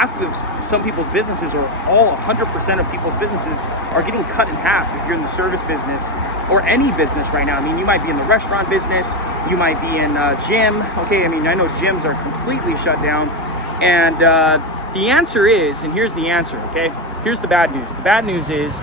half of some people's businesses, or all 100% of people's businesses, are getting cut in half if you're in the service business or any business right now. I mean, you might be in the restaurant business, you might be in gym. Okay, I mean, I know gyms are completely shut down. And the answer is, and here's the answer, okay? Here's the bad news. The bad news is,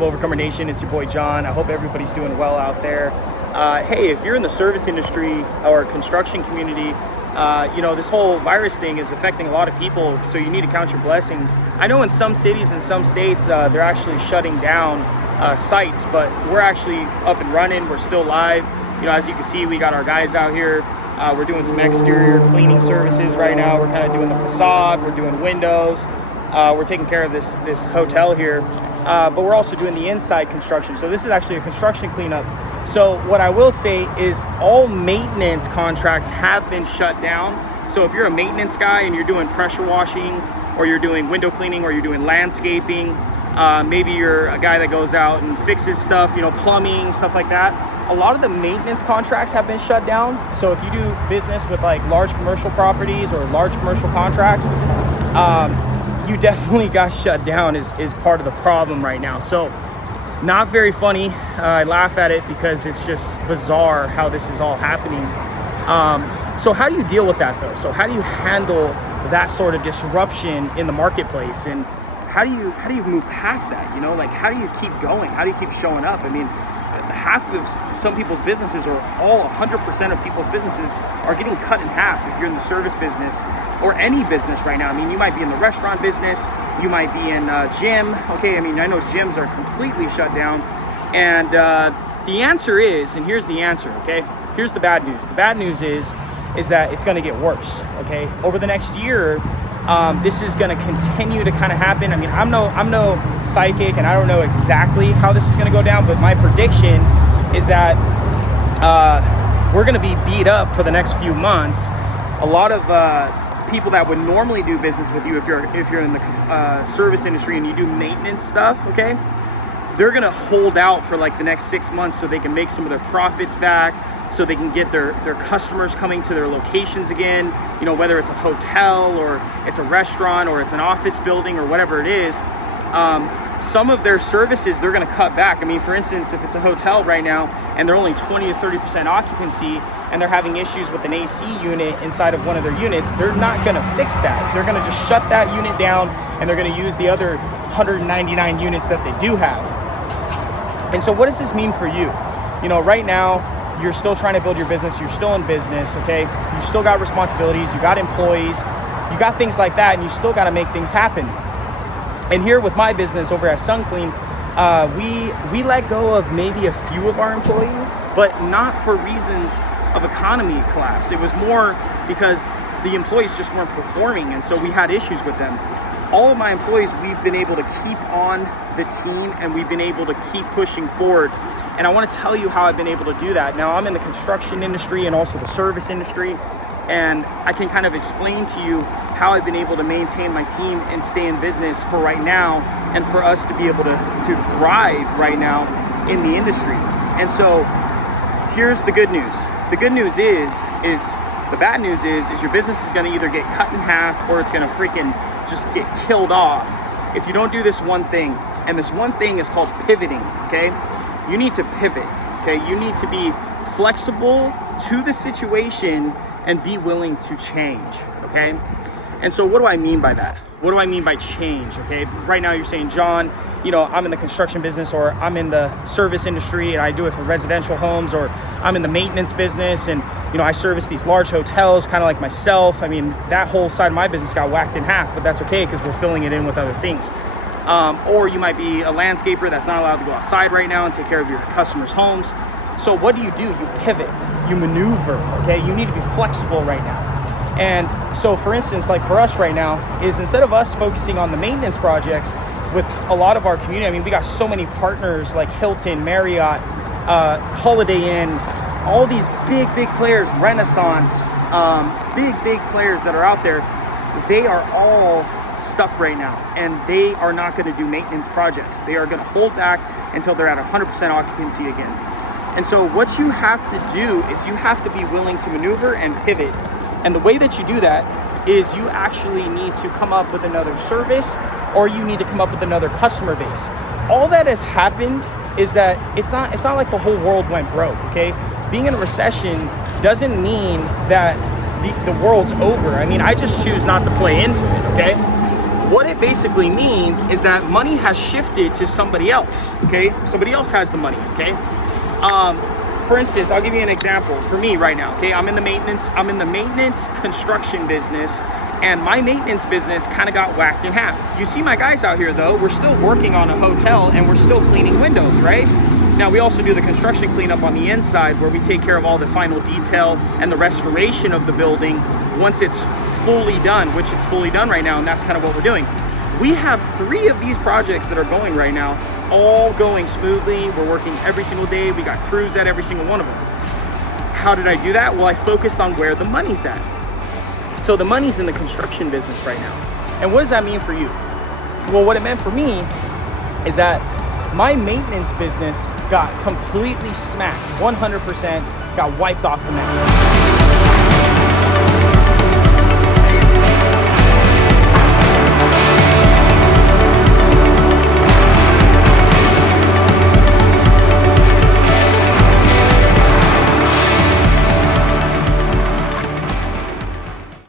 Overcomer Nation, it's your boy John. I hope everybody's doing well out there. Hey, if you're in the service industry or construction community, you know, this whole virus thing is affecting a lot of people, so you need to count your blessings. I know in some cities and some states, they're actually shutting down sites, but we're actually up and running. We're still live. You know, as you can see, we got our guys out here. We're doing some exterior cleaning services right now. We're kind of doing the facade, we're doing windows. We're taking care of this hotel here. But we're also doing the inside construction. So this is actually a construction cleanup. So what I will say is all maintenance contracts have been shut down. So if you're a maintenance guy and you're doing pressure washing, or you're doing window cleaning, or you're doing landscaping, maybe you're a guy that goes out and fixes stuff, you know, plumbing, stuff like that. A lot of the maintenance contracts have been shut down. So if you do business with like large commercial properties or large commercial contracts, you definitely got shut down is part of the problem right now. So not very funny. I laugh at it because it's just bizarre how this is all happening. So how do you deal with that though? So how do you handle that sort of disruption in the marketplace, and how do you move past that? You know, like, how do you keep going? How do you keep showing up? I mean, half of some people's businesses, or all 100% of people's businesses, are getting cut in half if you're in the service business or any business right now. I mean, you might be in the restaurant business, you might be in gym. Okay, I mean, I know gyms are completely shut down. And the answer is, and here's the answer, okay? Here's the bad news. The bad news is that it's gonna get worse, okay? Over the next year, this is going to continue to kind of happen. I mean, I'm no psychic, and I don't know exactly how this is going to go down, but my prediction is that we're going to be beat up for the next few months. A lot of people that would normally do business with you, if you're in the service industry and you do maintenance stuff, okay, they're going to hold out for like the next 6 months so they can make some of their profits back, so they can get their customers coming to their locations again. You know, whether it's a hotel, or it's a restaurant, or it's an office building, or whatever it is. Some of their services they're going to cut back. I mean, for instance, if it's a hotel right now and they're only 20 to 30% occupancy, and they're having issues with an AC unit inside of one of their units, they're not going to fix that. They're going to just shut that unit down, and they're going to use the other 199 units that they do have. And so what does this mean for you? You know, right now, you're still trying to build your business, you're still in business, okay? You still got responsibilities, you got employees, you got things like that, and you still got to make things happen. And here with my business over at Sunclean, we let go of maybe a few of our employees, but not for reasons of economy collapse. It was more because the employees just weren't performing, and so we had issues with them. All of my employees, we've been able to keep on the team, and we've been able to keep pushing forward. And I want to tell you how I've been able to do that. Now, I'm in the construction industry and also the service industry, and I can kind of explain to you how I've been able to maintain my team and stay in business for right now, and for us to be able to thrive right now in the industry. And so here's the good news. The good news is the bad news is your business is going to either get cut in half, or it's going to freaking just get killed off if you don't do this one thing. And this one thing is called pivoting, okay? You need to pivot, okay? You need to be flexible to the situation and be willing to change, okay? And so what do I mean by that? What do I mean by change, okay? Right now you're saying, John, you know, I'm in the construction business, or I'm in the service industry and I do it for residential homes, or I'm in the maintenance business and, you know, I service these large hotels, kind of like myself. I mean, that whole side of my business got whacked in half, but that's okay because we're filling it in with other things. Or you might be a landscaper that's not allowed to go outside right now and take care of your customers' homes. So what do? You pivot, you maneuver, okay? You need to be flexible right now. And so for instance, like for us right now, is instead of us focusing on the maintenance projects with a lot of our community, I mean, we got so many partners like Hilton, Marriott, Holiday Inn, all these big players, Renaissance, big players that are out there, they are all stuck right now, and they are not going to do maintenance projects. They are going to hold back until they're at 100% occupancy again. And so what you have to do is you have to be willing to maneuver and pivot. And the way that you do that is you actually need to come up with another service, or you need to come up with another customer base. All that has happened is that it's not like the whole world went broke, okay? Being in a recession doesn't mean that the world's over. I mean, I just choose not to play into it, okay? What it basically means is that money has shifted to somebody else, okay? Somebody else has the money, okay? For instance, I'll give you an example. For me right now, okay, I'm in the maintenance construction business, and my maintenance business kind of got whacked in half. You see my guys out here though, we're still working on a hotel and we're still cleaning windows, right? Now we also do the construction cleanup on the inside, where we take care of all the final detail and the restoration of the building once it's fully done, which it's fully done right now, and that's kind of what we're doing. We have 3 of these projects that are going right now, all going smoothly. We're working every single day. We got crews at every single one of them. How did I do that? Well, I focused on where the money's at. So the money's in the construction business right now. And what does that mean for you? Well, what it meant for me is that my maintenance business got completely smacked, 100% got wiped off the map.